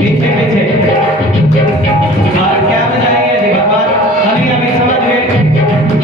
पीछे पीछे और क्या बजाएंगे जी भगवान? अभी अभी समझ गए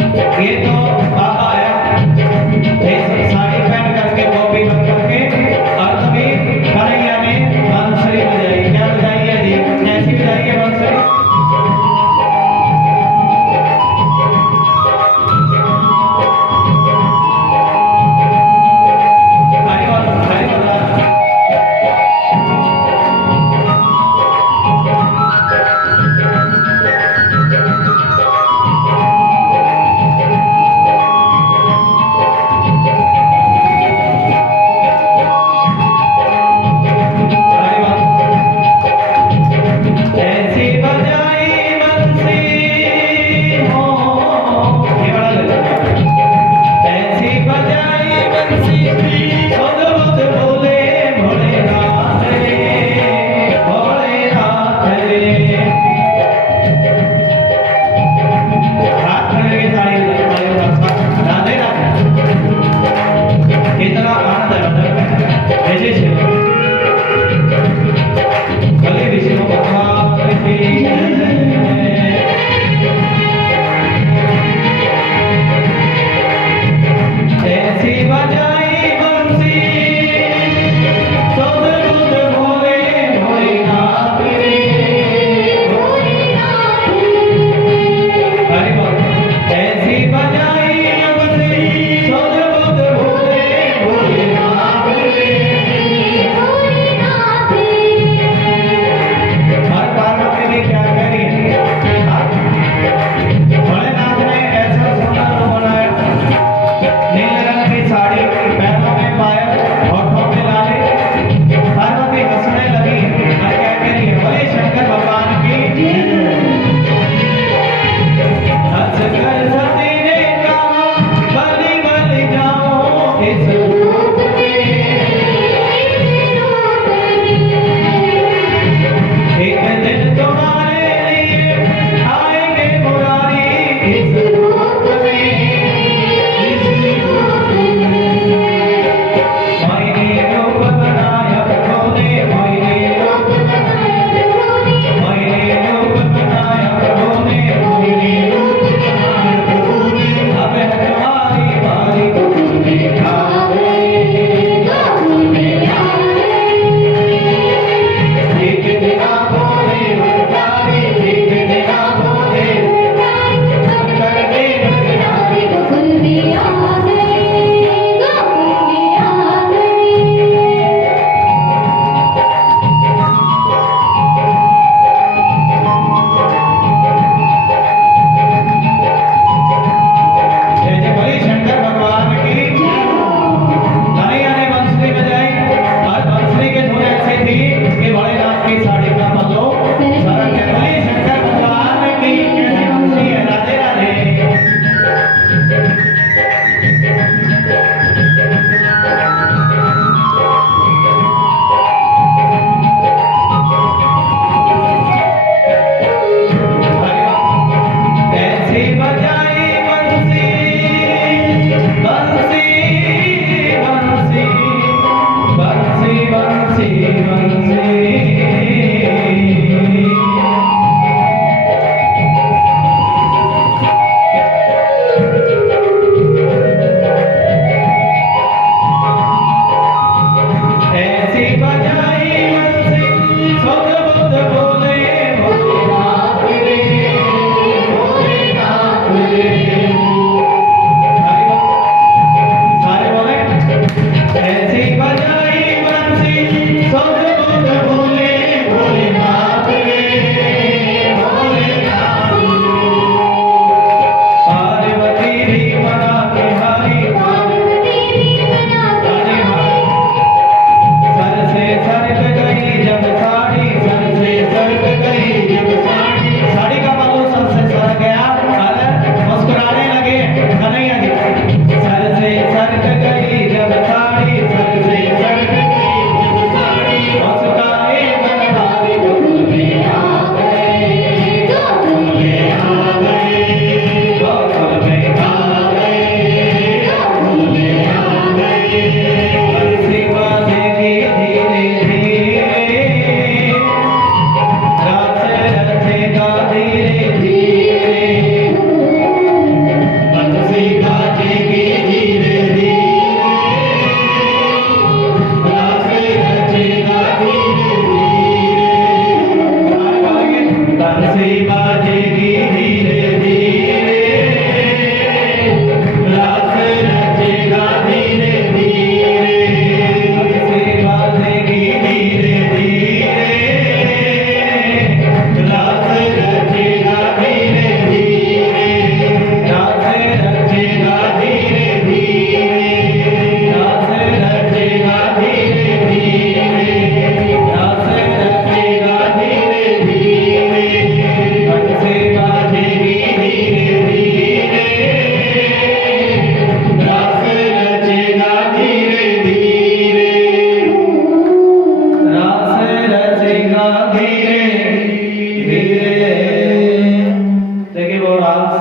जो रास,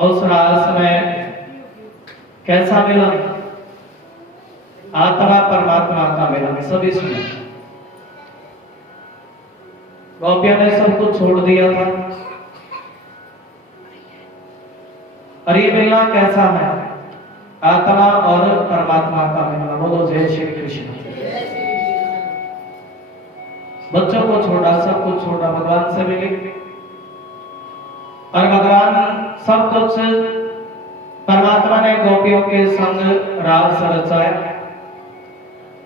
उस रास में कैसा मिलन? आत्मा परमात्मा का मिलन। सभी सुने। गोपियों ने सब कुछ छोड़ दिया था, और ये मिलना कैसा है? आत्मा और परमात्मा का मिलना। बोलो जय श्री कृष्ण। बच्चों को छोड़ा, सब कुछ छोड़ा, भगवान से मिले, और भगवान सब कुछ परमात्मा ने गोपियों के संग रास रचाया।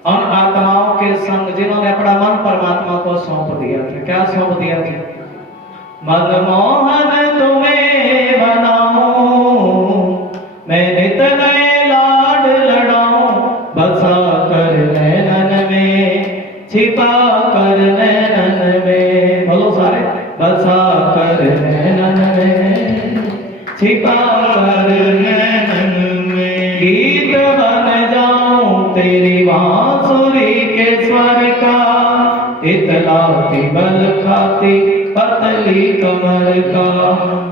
उन आत्माओं के संग जिन्होंने अपना मन परमात्मा को सौंप दिया था। क्या सौंप दिया था? मनमोहन तुम्हें बनाऊं, मैं नित नए लाड लड़ाऊं, बसा कर नैनन में, छिपा कर नैनन में। बोलो सारे। बसा कर नैनन में, छिपा कर नैनन में, गीत बन जाऊं तेरी बांसुरी के स्वर का, इतलाती बल खाती पतली कमर का,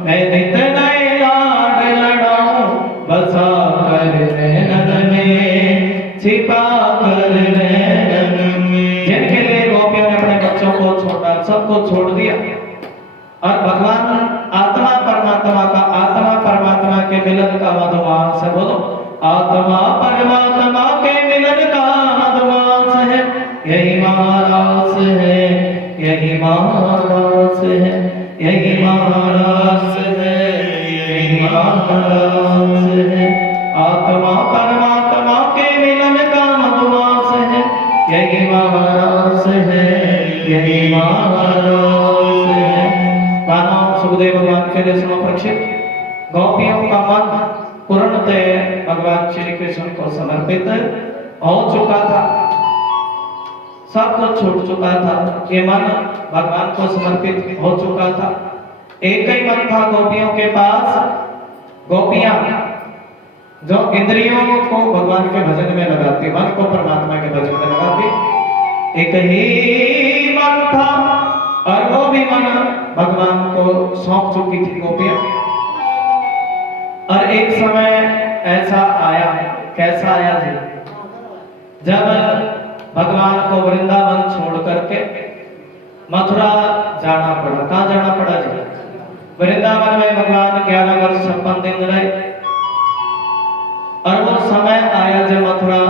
मैं नित नए लाड लड़ाऊं, बसा कर नैनन में, छिपा कर नैनन में। जिनके लिए गोपियों ने अपने बच्चों को छोड़ा, सबको छोड़ दिया, और भगवान आत्मा परमात्मा का, आत्मा परमात्मा के मिलन का मधुमास है। बोलो आत्मा परमात्मा के मिलन का मधुमास है, यही महारास है, यही महारास है, यही महारास है, यही महारास है। आत्मा परमात्मा के मिलन का मधुमास है, यही महारास है, यही महारास है। मानो सुखदेव भगवान के लिए सुनो परीक्षित। गोपियों का मन पूर्णतः भगवान श्री कृष्ण को समर्पित हो चुका था, सब कुछ छूट चुका था। ये मन भगवान को समर्पित हो चुका था। एक ही मन था गोपियों के पास। गोपियां जो इंद्रियों को भगवान के भजन में लगाती, मन को परमात्मा के भजन में लगाती, एक ही मन था, और वो भी मन भगवान को सौंप चुकी थी गोपियां। और एक समय ऐसा आया, कैसा आया जी? जब भगवान को वृंदावन छोड़ करके मथुरा जाना पड़ा। कहाँ जाना पड़ा जी? वृंदावन में भगवान 11 वर्ष 56 दिन रहे, और वो समय आया जब मथुरा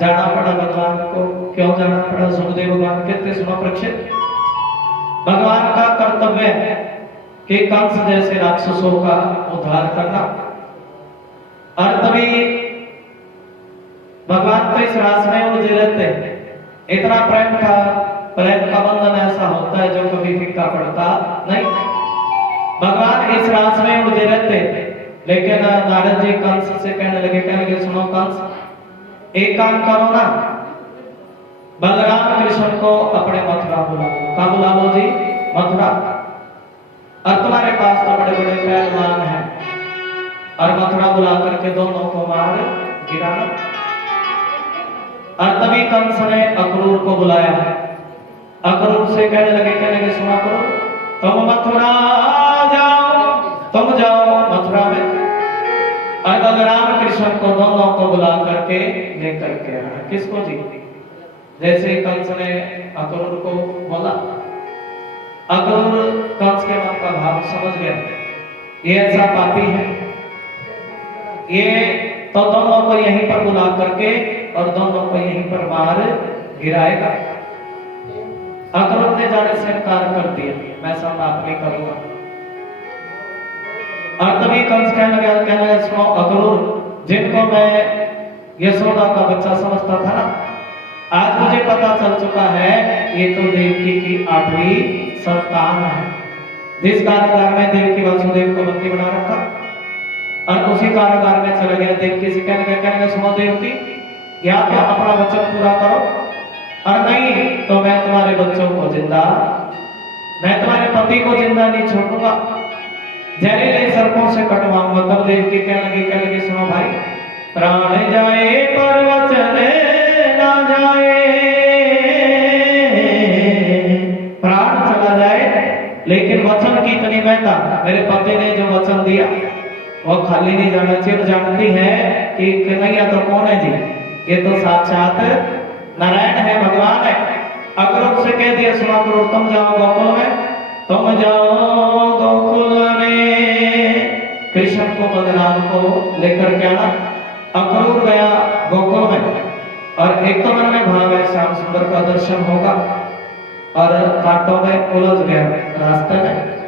जाना पड़ा भगवान को। क्यों जाना पड़ा? सुखदेव भगवान कहते सुनो परीक्षित, भगवान का कर्तव्य है कि कंस जैसे राक्षसों का उद्धार करना, और तभी भगवान तो इस रास में उलझे रहते हैं। इतना प्रेम था, प्रेम का बंधन ऐसा होता है जो कभी फीका पड़ता नहीं। भगवान इस रास में उलझे रहते, लेकिन नारद जी कंस से कहने लगे सुनो कंस, एक काम करो ना, बलराम कृष्ण को अपने मथुरा बुलाओ। कहाँ बुलाओ जी? मथुरा। और तुम्हारे पास तो बड़े बड़े पहलवान हैं, और मथुरा बुला करके दोनों को मार गिराना। और तभी कंस ने अक्रूर को बुलाया। अक्रूर से कहने लगे सुना करो, तुम मथुरा जाओ, तुम जाओ मथुरा में, और बलराम कृष्ण को दोनों को बुला करके लेकर के आना। किसको जी? जैसे कंस ने अक्रूर को बोला, अक्रूर कंस के मन का भाव समझ गया, ये ऐसा पापी है, ये तो दोनों को यहीं पर बुला करके और दोनों को यहीं पर मार गिराएगा। अक्रूर ने जाने से इनकार कर दिया, मैं सब पाप नहीं करूंगा। और तभी कंस कहने लगा सुनो अक्रूर, जिनको मैं यशोदा का बच्चा समझता था ना, आज मुझे पता चल चुका है ये तो देवकी की 8वीं संतान है। जिस कारागार में देवकी वासुदेव को बंदी बना रखा, और उसी कारागार में चला गया। देवकी से कहने लगा सुनो देवकी, या तो अपना वचन पूरा करो, और नहीं तो मैं तुम्हारे बच्चों को जिंदा, मैं तुम्हारे पति को जिंदा नहीं छोड़ूंगा, जहरीले सर्पों से कटवाऊंगा। तब देवकी कहने लगी सुनो भाई, प्राण जाए पर वचन ना जाए, प्राण चला जाए लेकिन वचन की इतनी कहता, मेरे पति ने जो वचन दिया वो खाली नहीं जाना चाहिए। जानती है कि कन्हैया तो कौन है जी, ये तो साक्षात नारायण है, भगवान है। अगर उससे कह दिया सुना करो, तुम जाओ गोकुल में, तुम जाओ गोकुल में, कृष्ण को बलराम को लेकर के आना। अक्रूर गया गोकुल में, और एक तो मन में भाव है श्याम सुंदर का दर्शन होगा, और कांटों में उलझ गया रास्ते में।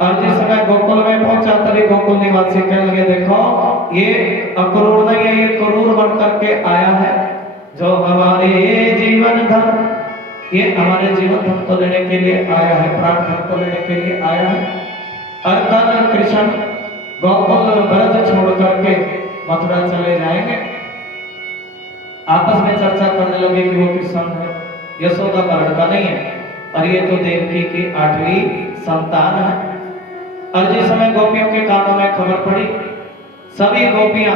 और जिस समय गोकुल में पहुंचा तभी गोकुल निवासी कहने लगे, देखो ये अक्रूर नहीं है, ये क्रूर बन करके आया है, जो हमारे जीवन धन, ये हमारे जीवन धन को लेने के लिए आया है, प्राण धन को लेने के लिए आया है। और कल कृष्ण गोकुल ब्रज छोड़ करके मथुरा चले जाएंगे। आपस में चर्चा करने लगे कि वो कृष्ण है, यशोदा का लड़का नहीं है, और ये तो देवकी की 8वीं संतान है। और जिस समय गोपियों के कानों में खबर पड़ी, सभी गोपियां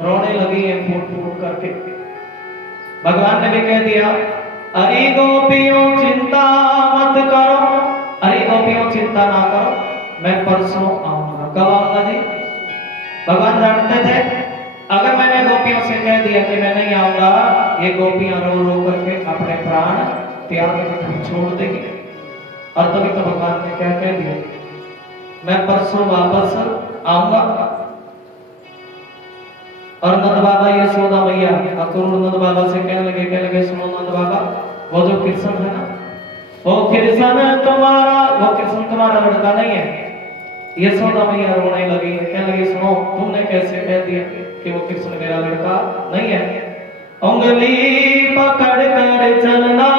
रोने लगी हैं फूट फूट करके। भगवान ने भी कह दिया, अरे गोपियों चिंता मत करो, अरे गोपियों चिंता ना करो, मैं परसों आऊंगा। कब आऊंगा जी? भगवान जानते थे अगर मैंने गोपियों से कह दिया कि मैं नहीं आऊंगा, ये गोपियां रो रो करके अपने प्राण त्याग के छोड़ देंगे। और तभी तो भगवान ने क्या कह दिया, मैं परसों वापस आऊंगा। और नंद बाबा यशोदा मैया अक्रूर नंद बाबा से कहने लगे सुनो नंद बाबा, वो जो कृष्ण है ना, वो कृष्ण तुम्हारा लड़का नहीं है। यशोदा मैया रोने लगी, कहने लगी सुनो, तुमने कैसे कह दिया कि वो कृष्ण मेरा लड़का नहीं है? उंगली पकड़ कर चलना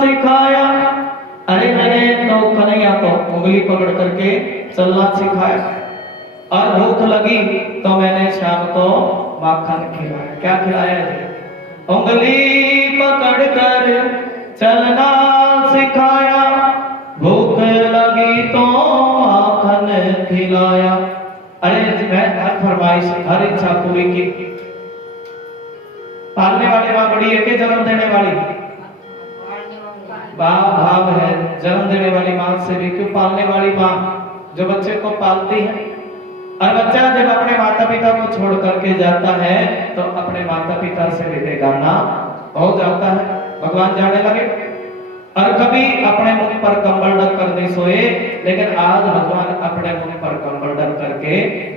सिखाया, अरे मैंने तो कन्हैया को उंगली पकड़ करके चलना सिखाया। और भूख लगी तो मैंने शाम को माखन खिलाया। क्या खिलाया है? उंगली पकड़ कर चलना सिखाया, भूख लगी तो माखन खिलाया। अरे मैं हर फरमाइश, हर इच्छा पूरी की। पालने वाली माँ बड़ी है कि जन्म देने वाली? भाव है, जन्म देने वाली माँ से भी। क्यों? पालने वाली माँ जो बच्चे को पालती है, और बच्चा जब अपने माता पिता को छोड़ करके जाता है तो अपने माता पिता से भी बेगाना हो जाता है। भगवान जाने लगे, और कभी अपने मुख पर कंबल ढक कर नहीं सोए, लेकिन आज भगवान अपने मुख पर कंबल ढक करके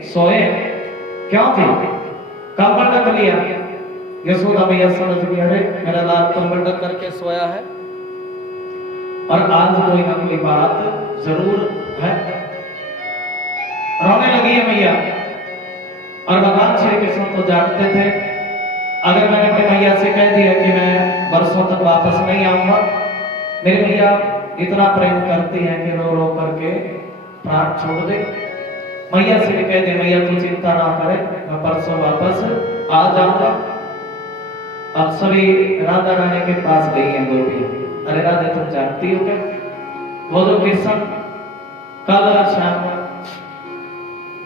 सोए। क्यों थी? कंबल ढक लिया, यशोदा मैया समझ गई, अरे मेरा लाल कंबल ढक करके सोया है, और आज कोई ना कोई बात जरूर है। रोने लगी है मैया। और भगवान श्री कृष्ण तो जानते थे अगर मैंने अपनी मैया से कह दिया कि मैं बरसों तक वापस नहीं आऊंगा, मेरी मैया इतना प्रेम करती है कि रो रो करके प्राण छोड़ दे। मैया से भी कह दे, मैया तू चिंता ना करे, मैं परसों वापस आ जाऊंगा। अब सभी राधा रानी के पास गई हैं गोपियां। अरे राधे तुम जानती हो क्या, वो जो कृष्ण कल शाम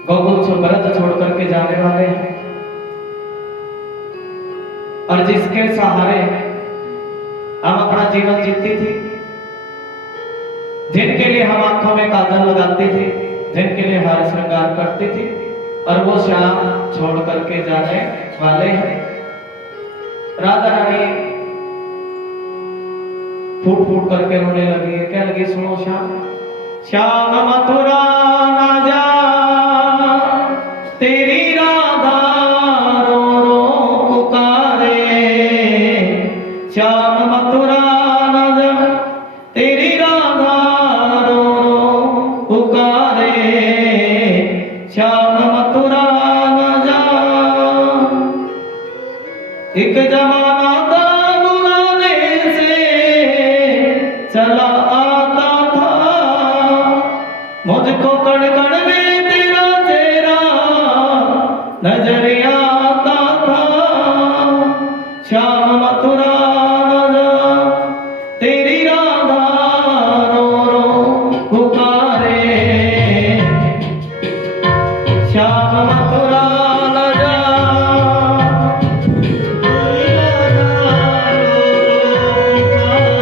गोकुल से ब्रज छोड़ करके जाने वाले हैं, और जिसके सहारे हम अपना जीवन जीती थी, जिनके लिए हम आंखों में काजल लगाती थी, जिनके लिए हार श्रृंगार करती थी, और वो श्याम छोड़ करके जाने वाले हैं। राधा रानी फूट फूट करके रोने लगी। क्या लगी? सुनो श्याम, श्याम मथुरा ना जा, तेरी राधा रो रो पुकारे। श्याम मथुरा न जा, तेरी राधा रो रो पुकारे। श्याम मथुरा न जा, एक जमाना था बुलाने से चला आता था, मुझको कण कण में नजर आता था। श्याम मथुरा न जा, तेरी राधा रो रो पुकारे। श्याम मथुरा न जा, तेरी राधा रो रो पुकारे।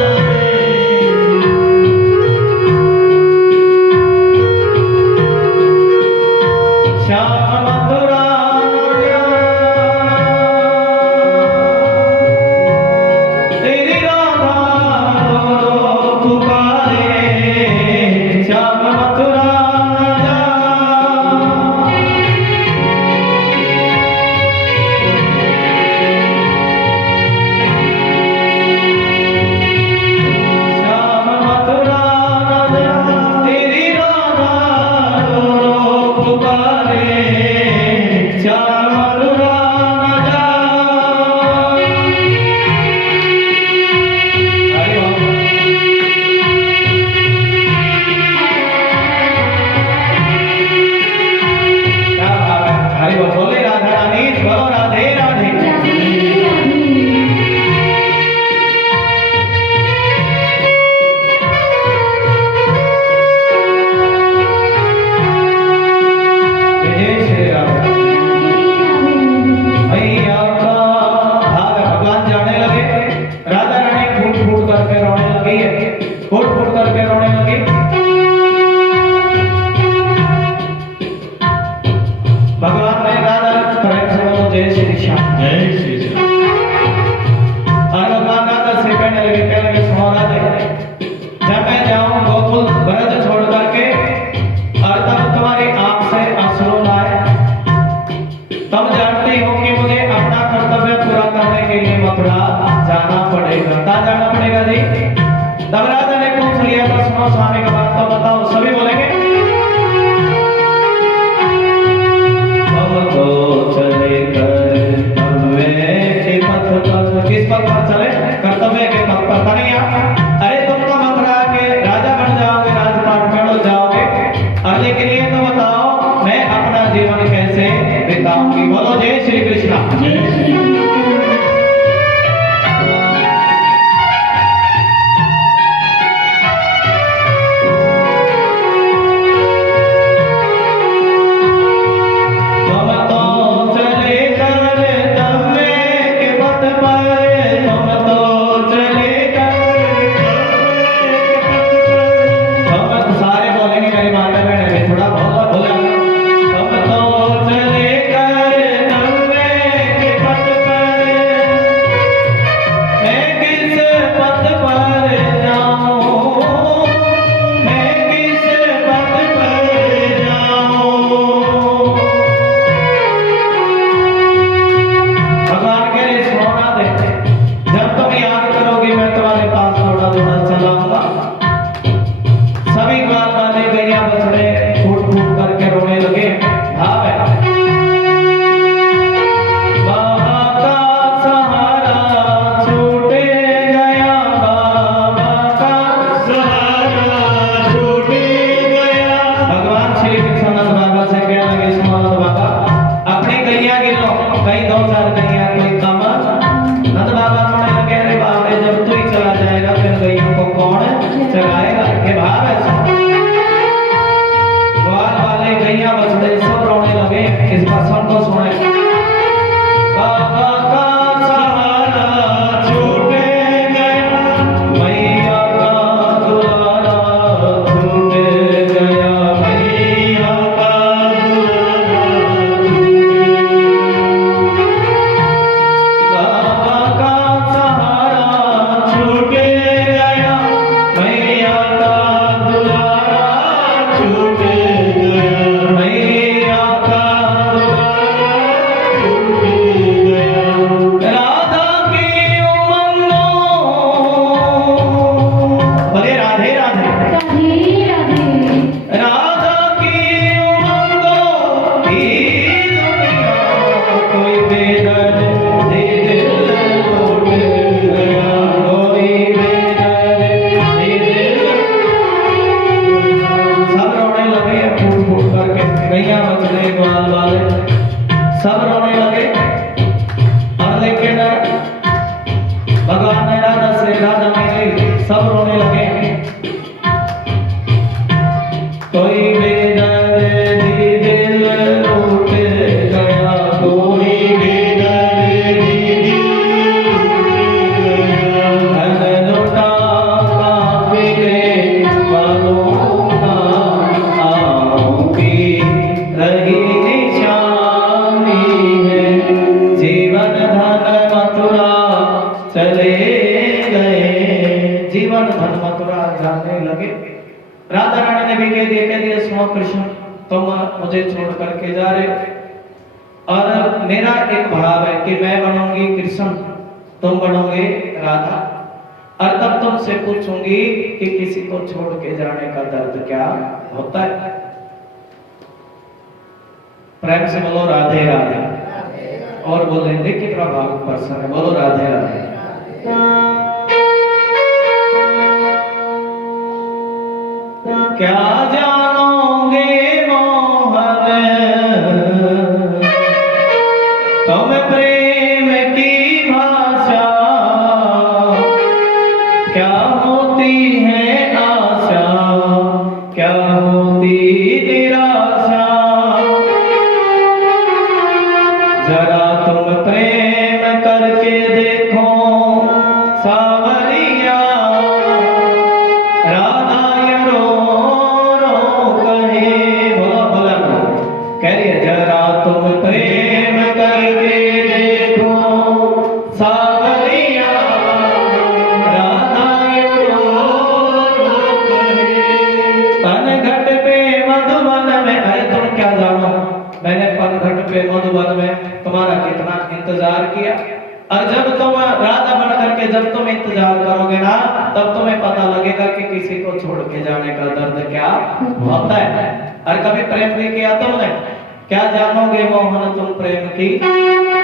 भगवान ने राधा प्रेम से बोलो जय श्री श्याम। जय श्री श्याम। और भगवान राधा से कहने लगे सुनो राधे, जब मैं जाऊं गोकुल ब्रज छोड़ करके और तब तुम्हारी आंख से अश्रु आए, तब जानती हो कि मुझे अपना कर्तव्य पूरा करने के लिए मथुरा जाना पड़ेगा। कहाँ जाना पड़ेगा जी? तब राजा ने पूछ लिया था सुनो स्वामी का बात तो बताओ। सभी बोलेंगे हम तो चले कर्तव्य के पथ पर। किस पथ पर चले? कर्तव्य के पथ पर। कन्हैया अरे तुम तो मथुरा के राजा बन जाओगे, राजपाट में उड़ जाओगे, और लेकिन ये तो बताओ मैं अपना जीवन कैसे बिताऊंगी? बोलो जय श्री कृष्ण। जय श्री राधा रानी ने भी कह दिया सुनो कृष्ण तुम मुझे छोड़ करके जा रहे, और मेरा एक भाव है कि मैं बनूंगी कृष्ण, तुम बनोगे राधा, और तब तुमसे पूछूंगी कि किसी को छोड़ के जाने का दर्द क्या होता है। प्रेम से बोलो राधे राधे। और बोलेंगे कि प्रभाव पर्सन है, बोलो राधे राधे। क्या जानोगे मोहन तुम प्रेम की भाषा, क्या होती है आशा, क्या होती निराशा, जरा तुम प्रेम करके देखो मैंने पनघट पे मधुबन में तुम्हारा कितना इंतजार किया, और जब तुम राजा बन करके जब तुम इंतजार करोगे ना, तब तुम्हें पता लगेगा कि किसी को छोड़ के जाने का दर्द क्या होता है। और कभी प्रेम भी किया तुमने? क्या जानोगे मोहन तुम प्रेम की,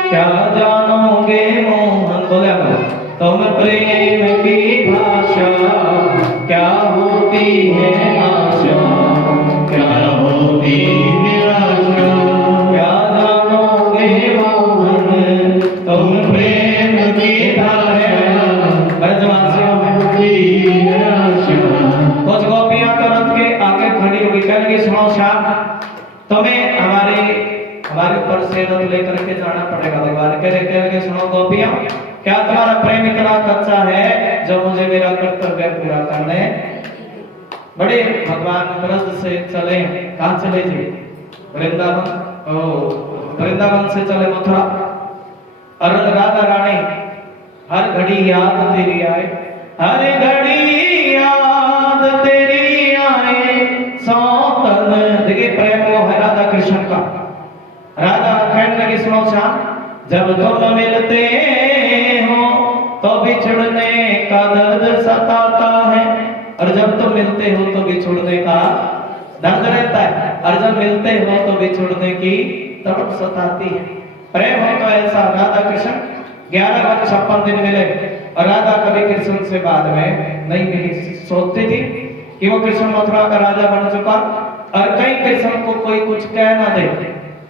क्या जानोगे मोहन, बोले तुम प्रेम की भाषा, क्या होती है आशा, क्या होती निराशा, क्या जानोगे मोहन तुम प्रेम की भाषा। ब्रजवासियों में कुछ गोपियां तुरंत के आगे खड़ी होगी, कहने की सुनो श्याम, तुम्हें हमारे ऊपर से रथ लेकर के जाना पड़ेगा भगवान। कह सुनो गोपियां, क्या तुम्हारा प्रेम इतना कच्चा है जो मुझे मेरा कर्तव्य पूरा करने। बड़े भगवान ब्रज से चले, कहाँ चले जी? वृंदावन। वृंदावन से चले मथुरा, और राधा रानी हर घड़ी याद तेरी आए, हर घड़ी याद तेरी आए सौतन। देखिए प्रेम वो है राधा कृष्ण का। राधा कहने लगी सुनो श्याम, जब तुम मिलते हो तो बिछड़ने का दर्द सताता है, और जब तुम मिलते हो तो बिछड़ने का दर्द रहता है, और जब मिलते हो तो बिछड़ने की तड़प सताती है। प्रेम हो तो ऐसा। राधा कृष्ण 11 वर्ष 56 दिन मिले, और राधा कभी कृष्ण से बाद में नहीं मिली। सोचती थी कि वो कृष्ण मथुरा का राजा बन चुका, और कहीं कृष्ण को कोई कुछ कह ना दे,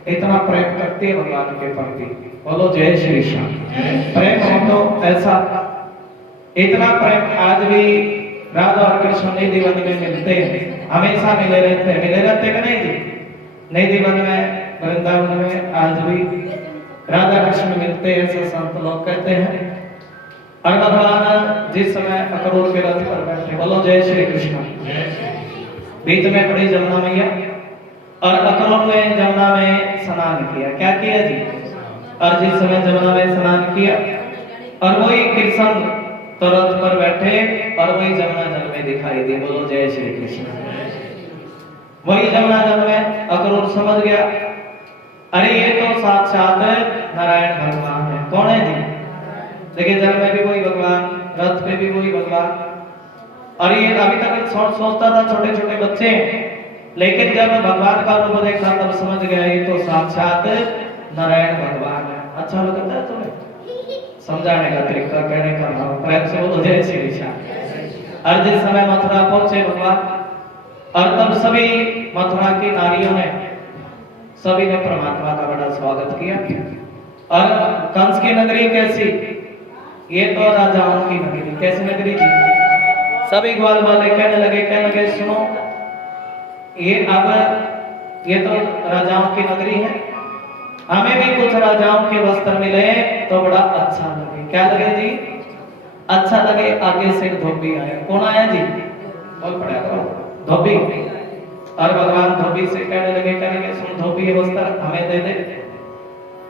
इतना प्रेम करती है भगवान के प्रति। बोलो जय श्री श्याम। प्रेम हो तो ऐसा, इतना प्रेम आज भी राधा और कृष्ण निधि वन में मिलते हैं, हमेशा मिले रहते कि नहीं जी? निधि वन में, वृंदावन में आज भी राधा कृष्ण मिलते हैं, ऐसे संत लोग कहते हैं। और भगवान जिस समय अक्रूर के रथ पर बैठे, बोलो जय श्री कृष्ण, बीच में पड़ी जमुना मैया, और अक्रूर ने जमुना में स्नान किया। क्या किया जी? और जिस समय जमुना में स्नान किया, और वही कृष्ण तो रथ पर बैठे, और वही जमुना जल में दिखाई दी। बोलो जय श्री कृष्ण। वही जमुना जल में अक्रूर समझ गया, अरे ये तो साक्षात नारायण भगवान है। कौन है जी? देखिए जल में भी वही भगवान, रथ पे भी वही भगवान। और ये अभी तक सोचता था छोटे छोटे बच्चे, लेकिन जब भगवान का रूप देखा तब समझ गया ये तो साक्षात नारायण भगवान है। अच्छा लगता है तुम्हें? समझाने का तरीका, कहने का भाव, प्रेम से बोलो जय श्री कृष्ण। और जिस समय मथुरा पहुंचे भगवान, और तब सभी मथुरा की नारियों ने, सभी ने परमात्मा का बड़ा स्वागत किया। और कंस की नगरी कैसी? ये तो राजाओं की नगरी। कैसी नगरी जी? सभी ग्वाल वाले कहने लगे सुनो, ये तो राजाओं की नगरी है, हमें भी कुछ राजाओं के वस्त्र मिले तो बड़ा अच्छा लगे। क्या लगे जी? अच्छा लगे। आगे से धोबी आया। कौन आया जी? बोल पड़ा करो, धोबी। और भगवान धोबी से कहने लगे सुन धोबी ये वस्त्र हमें दे दे।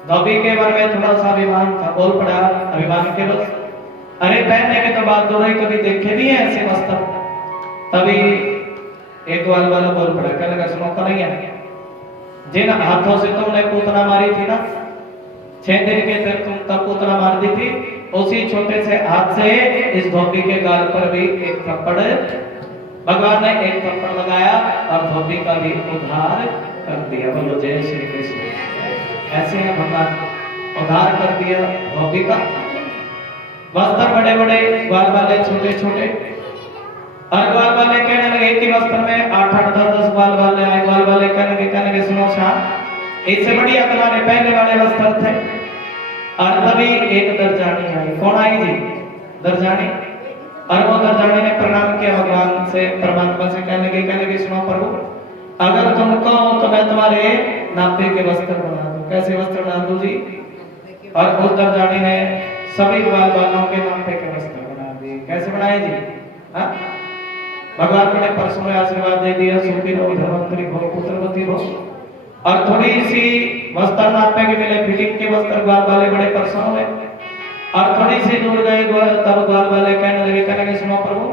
धोबी के मन में थोड़ा सा अभिमान था, बोल पड़ा अभिमान के बस, अरे पहनने के तो बात दूर है, कभी देखे भी है ऐसे वस्त्र। तभी एक ग्वाल वाला बोल पड़ा, कहने लगा सुनो कन्हैया, जिन हाथों से तुमने पूतना मारी थी ना, 6 दिन के थे तुम तब पूतना मार दी थी, उसी छोटे से हाथ से इस धोबी के गाल पर भी एक थप्पड़, भगवान ने एक थप्पड़ लगाया और धोबी का भी उद्धार कर दिया। बोलो जय श्री कृष्ण। ऐसे है भगवान, उद्धार कर दिया धोबी का। वस्त्र बड़े बड़े, ग्वाल वाले छोटे छोटे। और ग्वाल वाले कहने लगे, एक ही वस्त्र में 8-8 10-10 ग्वाल वाले आए। ग्वाल वाले कहने लगे सुनो शाह, इससे बढ़िया तुम्हारे पहले वाले वस्त्र थे। और तभी एक दरजानी आई। कौन आई जी? दरजानी। और वो दरजानी ने प्रणाम किया भगवान से, परमात्मा से, कहने लगे सुनो प्रभु, अगर तुमको तो मैं तुम्हारे नापे के वस्त्र बना दूं। कैसे वस्त्र बना दूं जी? और उस दरजानी ने सभी ग्वाल वालों के नापे के वस्त्र बना दिए। कैसे बनाए जी? हाँ, भगवान ने परसों में आशीर्वाद दे दिया, सुखी रहो, धर्मवंतरी हो, पुत्रवती हो। और थोड़ी सी वस्त्र नापे के मिले, फिटिंग के वस्त्र ग्वाल वाले बड़े परसों हुए। और थोड़ी सी दूर गए तब ग्वाल वाले कहने लगे सुनो प्रभु,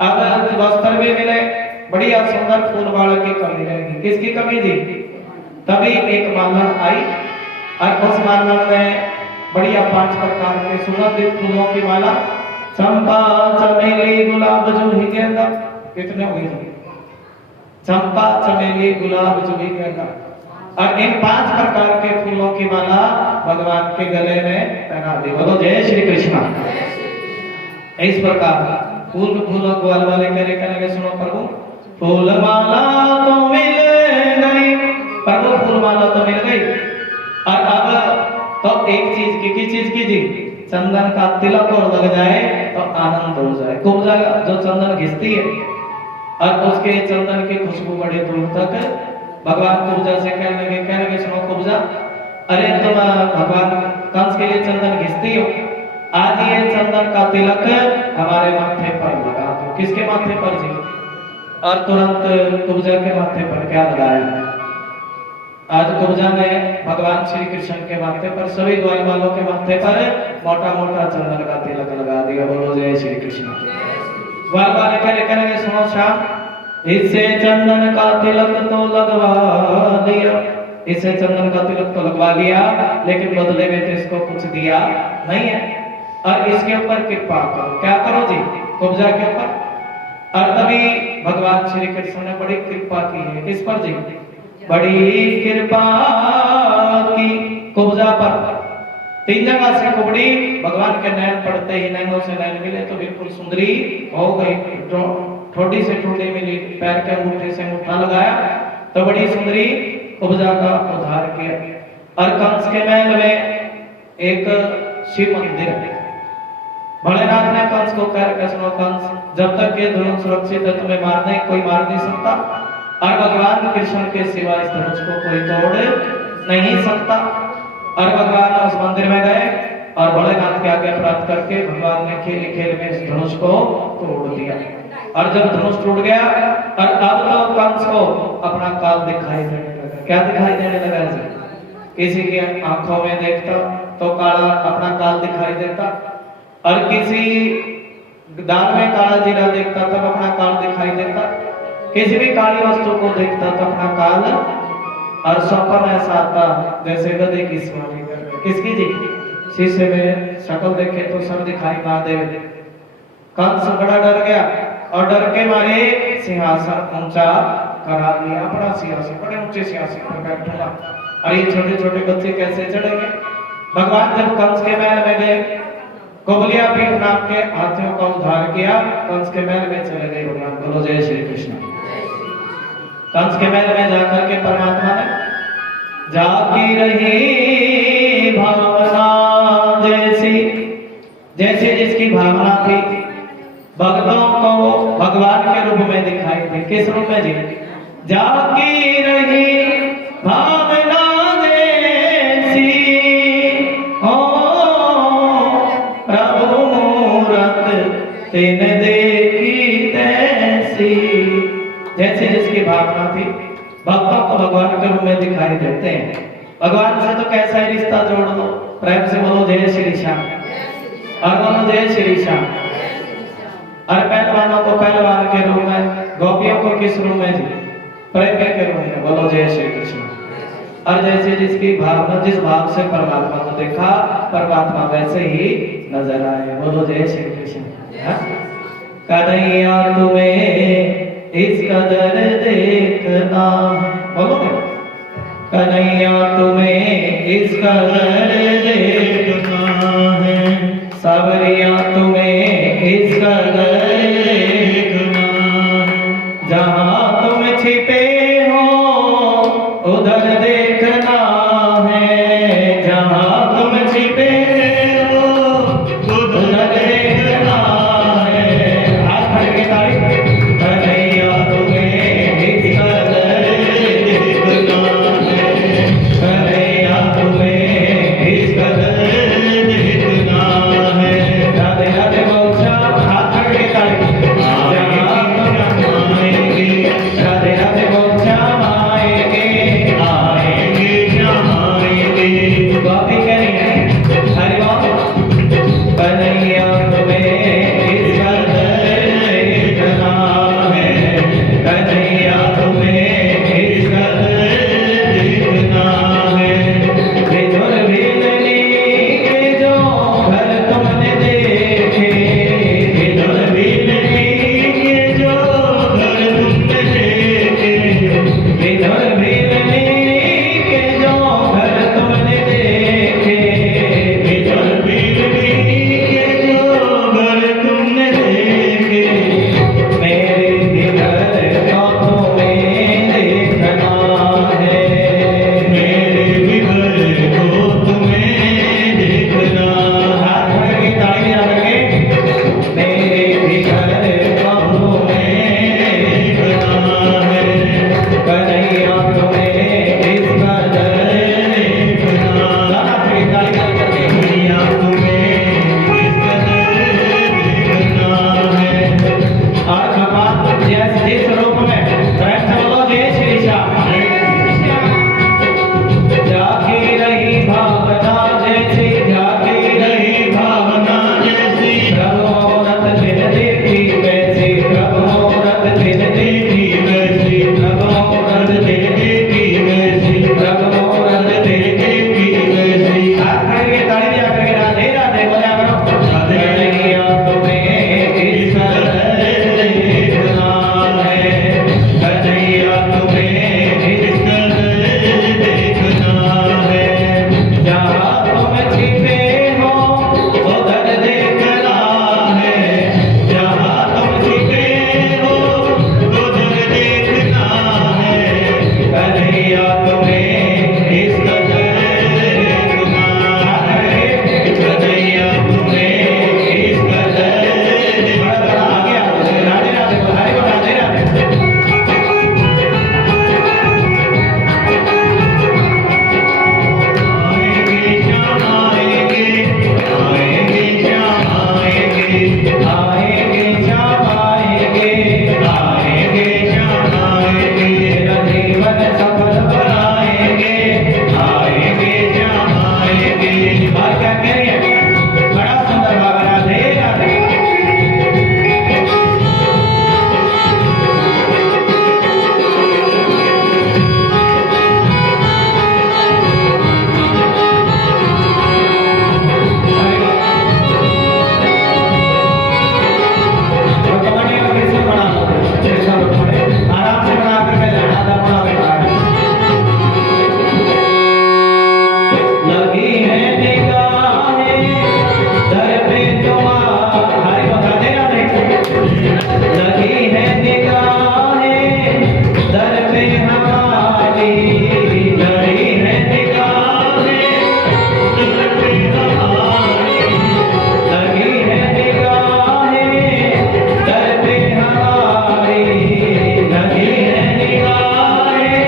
अगर वस्त्र भी मिले बढ़िया सुंदर फूल वाले की कमी रहेगी। किसकी कमी थी? तभी एक मालन आई और उस मालन में बढ़िया 5 प्रकार के सुगंधित फूलों की माला, चंपा चमेली गुलाब जूही गेंदा, कितने हुए थे? चंपा चमेली गुलाब जूही गेंदा, और इन 5 प्रकार के फूलों की माला भगवान के गले में पहना दी। बोलो जय श्री कृष्ण। इस प्रकार फूलों को वाले कहने सुनो प्रभु, फूल माला तो मिल गई, प्रभु फूल माला तो मिल गई, और अब तो एक चीज की चीज कीजिए, चंदन का तिलक और लग जाए तो आनंद हो जाए। कुब्जा जो चंदन घिसती है और उसके चंदन की खुशबू बड़ी दूर तक, भगवान कुब्जा से कहने लगे सुनो कुब्जा, अरे तुम भगवान कंस के लिए चंदन घिसती हो, आज ये चंदन का तिलक हमारे माथे पर लगा दो। किसके माथे पर जी? और तुरंत कुब्जा के माथे पर क्या लगाया? आज कुब्जा ने भगवान श्री कृष्ण के माथे पर, सभी द्वार वालों के माथे पर मोटा मोटा चंदन का तिलक लगा दिया। बोलो जय श्री कृष्ण। द्वार वाले कहेंगे सुनो श्याम, इससे चंदन का तिलक तो लगवा दिया, इससे चंदन का तिलक तो लगवा लिया, लेकिन बदले में तो इसको कुछ दिया नहीं है, और इसके ऊपर कृपा करो। क्या करो जी? कुब्जा के ऊपर। और तभी भगवान श्री कृष्ण ने बड़ी कृपा की है। किस पर जी? बड़ी कृपा की कुब्जा पर। 3 जगह से कुबड़ी, भगवान के नैन पड़ते ही नैनों से नैन मिले तो बिल्कुल सुंदरी हो गई। ठोडी से ठोडी मिली, पैर के अंगूठे से अंगूठा लगाया तो बड़ी सुंदरी कुब्जा का उद्धार किया। और कंस के महल में एक शिव मंदिर है। भोलेनाथ ने कंस को कह सुनो कंस, जब तक ये धनुष सुरक्षित है तुम्हें मारने कोई मार नहीं सकता, और भगवान कृष्ण के सिवा इस धनुष को कोई तोड़ नहीं सकता। और भगवान उस मंदिर में गए और भोलेनाथ के आगे प्राप्त करके भगवान ने खेल खेल में इस धनुष को तोड़ दिया। और जब धनुष टूट गया और अब तो कंस को अपना काल दिखाई देने लगा। क्या दिखाई देने लगा जी? किसी की आंखों में देखता तो काला अपना काल दिखाई देता, और किसी दाल में काला जीरा देखता तब अपना काल दिखाई देता, किसी भी काली वस्तु को देखता तो अपना काल, और स्वप्न ऐसा आता जैसे गधे की सवारी करके। किसकी जी? शीशे में शक्ल देखे तो सब दिखाई ना दे। कंस बड़ा डर गया और डर के मारे सिंहासन ऊंचा करा लिया, अपना सिंहासन, बड़े ऊंचे सिंहासन पर बैठा। और ये छोटे छोटे बच्चे कैसे चढ़ेंगे? भगवान जब कंस के महल में गए, कुबलिया पीठ नाम के हाथियों का उद्धार किया, कंस के महल में चले गए भगवान। बोलो जय श्री कृष्ण। कंस के महल में जाकर के परमात्मा ने जाकी रही भावना जैसी, जैसे जिसकी भावना थी भक्तों को भगवान के रूप में दिखाई दी। किस रूप में जी? जाकी रही भावना जैसी, हो प्रभु मूरत तिन देखी तैसी। जैसे जिसकी भावना थी भक्तों को भगवान के रूप में दिखाई देते हैं। भगवान से तो कैसा ही रिश्ता जोड़ लो, प्रेम से बोलो जय श्री श्याम, और बोलो जय श्री श्याम। और पहलवानों को पहलवान के रूप में, गोपियों को किस रूप में जी? प्रेम के रूप में। बोलो जय श्री कृष्ण। और जैसे जिसकी भावना, जिस भाव से परमात्मा को देखा, परमात्मा वैसे ही नजर आए। बोलो जय श्री कृष्ण। कन्हैया तुम्हें इस कदर देखना, बोलो कन्हैया तुम्हें इस कदर देखना है, सावरिया तुम्हें इस कदर देखना है, जहाँ तुम छिपे हो उधर देखना है, जहाँ तुम छिपे हो उधर देखना है। आज खड़े के तारीख राधे राधे बोल श्याम आएंगे आएंगे लगी है निगाहें दर पे हमारी, लगी है निगाहें दर पे हमारी, लगी है निगाहें दर पे हमारी, लगी है निगाहें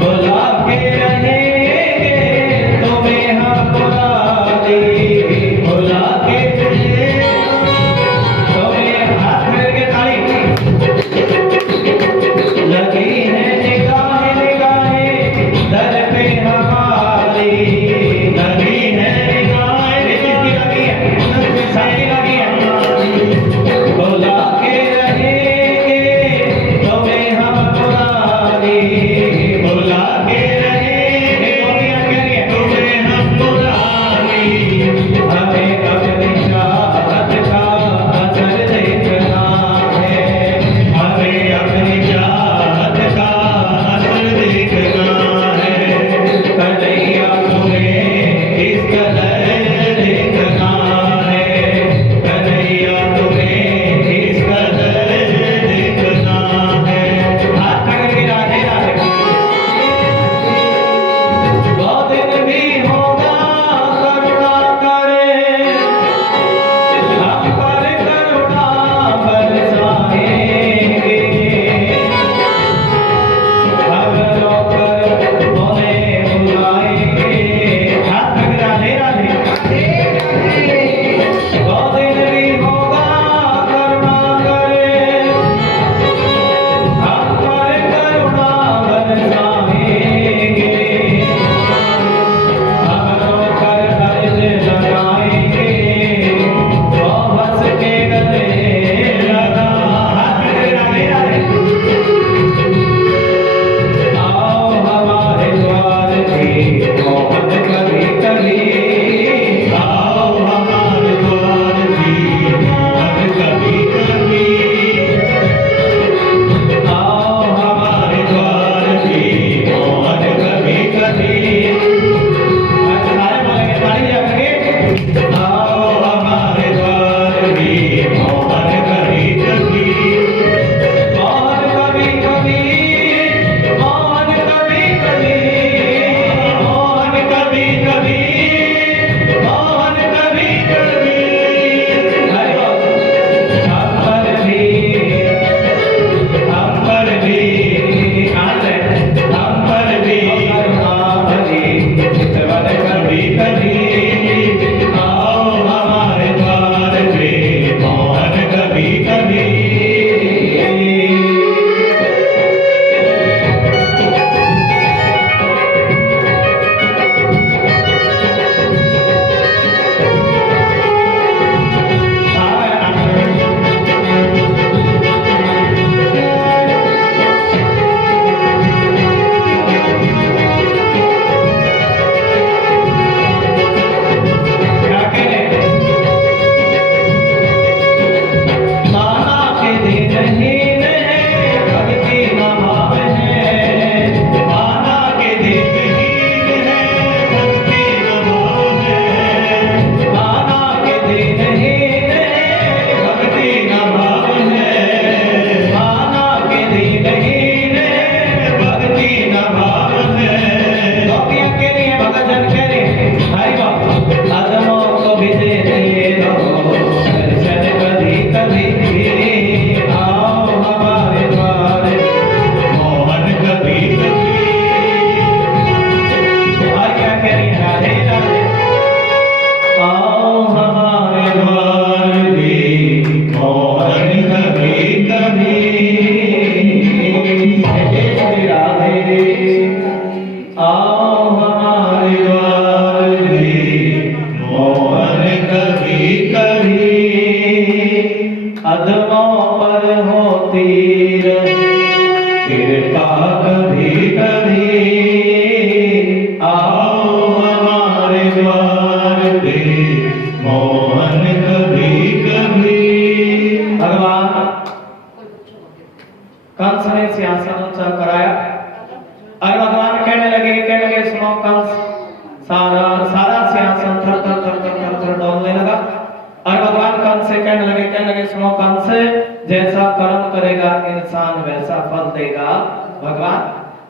बुला के रहेंगे तुम्हें हम बुला के रहेंगे,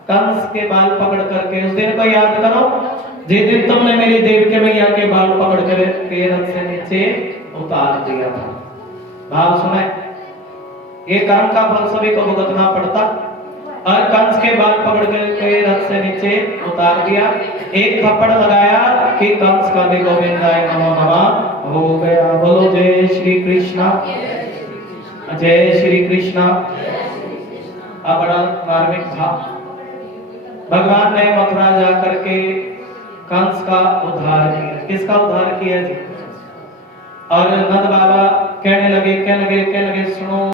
कंस के बाल पकड़ करके, उस दिन को याद करो जिस दिन तुमने मेरी देवकी मैया के बाल पकड़ कर के रथ से नीचे उतार दिया था। भाव सुने, ये कर्म का फल सभी को भुगतना पड़ता। और कंस के बाल पकड़ के रथ से नीचे उतार दिया, एक थप्पड़ लगाया कि कंस का भी गोविंदाय नमो नमः हो गया। बोलो जय श्री कृष्णा, जय श्री कृष्णा। अब बड़ा धार्मिक था, भगवान ने मथुरा जाकर के कंस का उद्धार किया। किसका उद्धार किया जी? और नंद बाबा कहने लगे सुनो